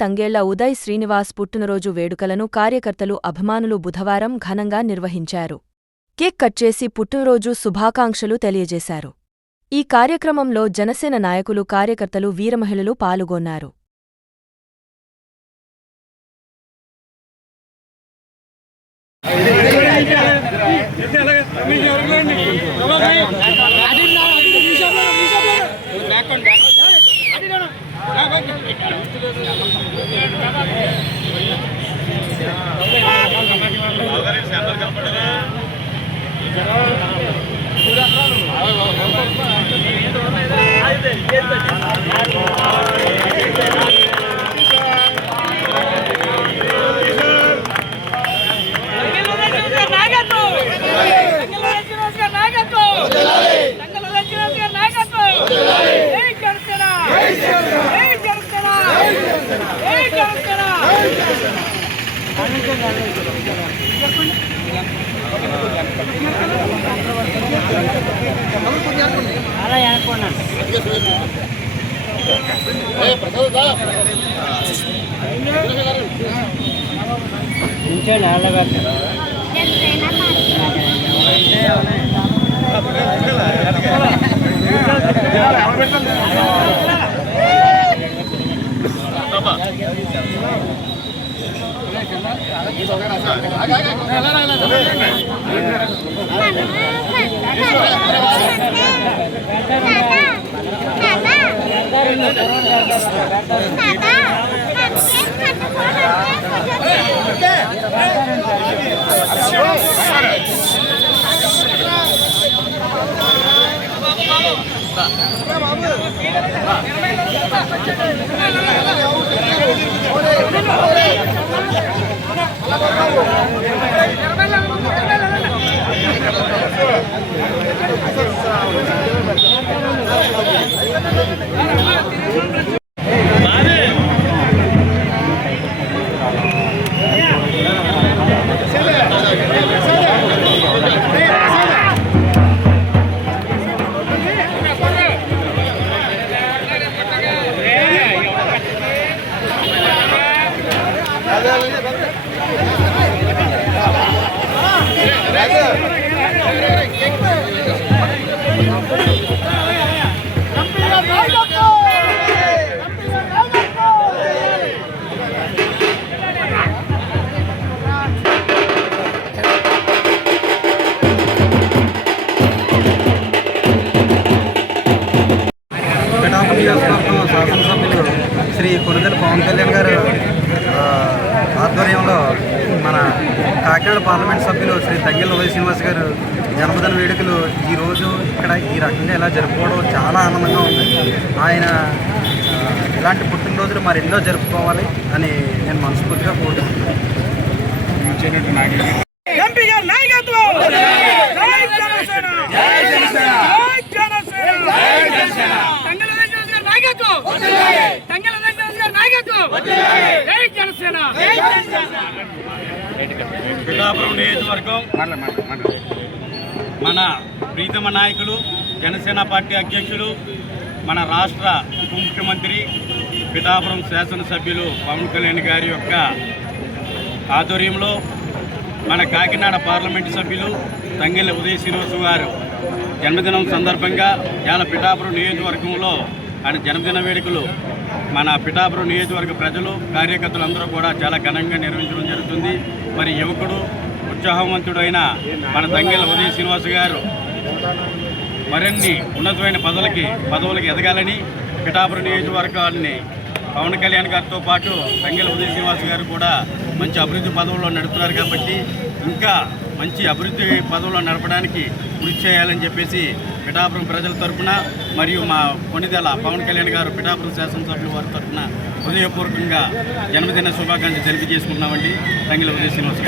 తంగేళ్ల ఉదయ్ శ్రీనివాస్ పుట్టినరోజు వేడుకలను కార్యకర్తలు అభిమానులు బుధవారం ఘనంగా నిర్వహించారు. కేక్ కట్ చేసి పుట్టినరోజు శుభాకాంక్షలు తెలియజేశారు. ఈ కార్యక్రమంలో జనసేన నాయకులు, కార్యకర్తలు, వీరమహిళలు పాల్గొన్నారు. శాసనసభ్యులు శ్రీ కొనిదెల పవన్ కళ్యాణ్ గారు ఆధ్వర్యంలో మన కాకినాడ పార్లమెంట్ సభ్యులు శ్రీ తంగేళ్ల ఉదయ్ శ్రీనివాస్ గారు జన్మదిన వేడుకలు ఈరోజు ఇక్కడ ఈ రకంగా ఇలా జరుపుకోవడం చాలా ఆనందంగా ఉంది. ఆయన ఇలాంటి పుట్టినరోజులు మరెన్నో జరుపుకోవాలి అని నేను మనస్ఫూర్తిగా కోరుకుంటున్నాను. పిఠాపురం నియోజకవర్గం మన ప్రీతమ నాయకులు, జనసేన పార్టీ అధ్యక్షులు, మన రాష్ట్ర ఉప ముఖ్యమంత్రి, పిఠాపురం శాసనసభ్యులు పవన్ కళ్యాణ్ గారి యొక్క ఆధ్వర్యంలో మన కాకినాడ పార్లమెంటు సభ్యులు తంగేళ్ల ఉదయ్ శ్రీనివాస్ గారు జన్మదినం సందర్భంగా ఇవాళ పిఠాపురం నియోజకవర్గంలో ఆయన జన్మదిన వేడుకలు మన పిఠాపురం నియోజకవర్గ ప్రజలు, కార్యకర్తలు అందరూ కూడా చాలా ఘనంగా నిర్వహించడం జరుగుతుంది. మరి యువకుడు, ఉత్సాహవంతుడైన మన తంగేళ్ల ఉదయ్ శ్రీనివాస్ గారు మరిన్ని ఉన్నతమైన పదవులకి ఎదగాలని పిఠాపురం నియోజకవర్గాన్ని పవన్ కళ్యాణ్ గారితో పాటు తంగేళ్ల ఉదయ్ శ్రీనివాస్ గారు కూడా మంచి అభివృద్ధి పదవుల్లో నడుపుతున్నారు కాబట్టి ఇంకా మంచి అభివృద్ధి పదవుల్లో నడపడానికి కృషి చేయాలని చెప్పేసి పిఠాపురం ప్రజల తరఫున మరియు మా కొనిదెల పవన్ కళ్యాణ్ గారు పిఠాపురం శాసనసభ్యుల వారి తరఫున హృదయపూర్వకంగా జన్మదిన శుభాకాంక్షలు తెలియజేసుకుంటున్నామండి. తంగేళ్ల ఉదయ్ శ్రీనివాస్.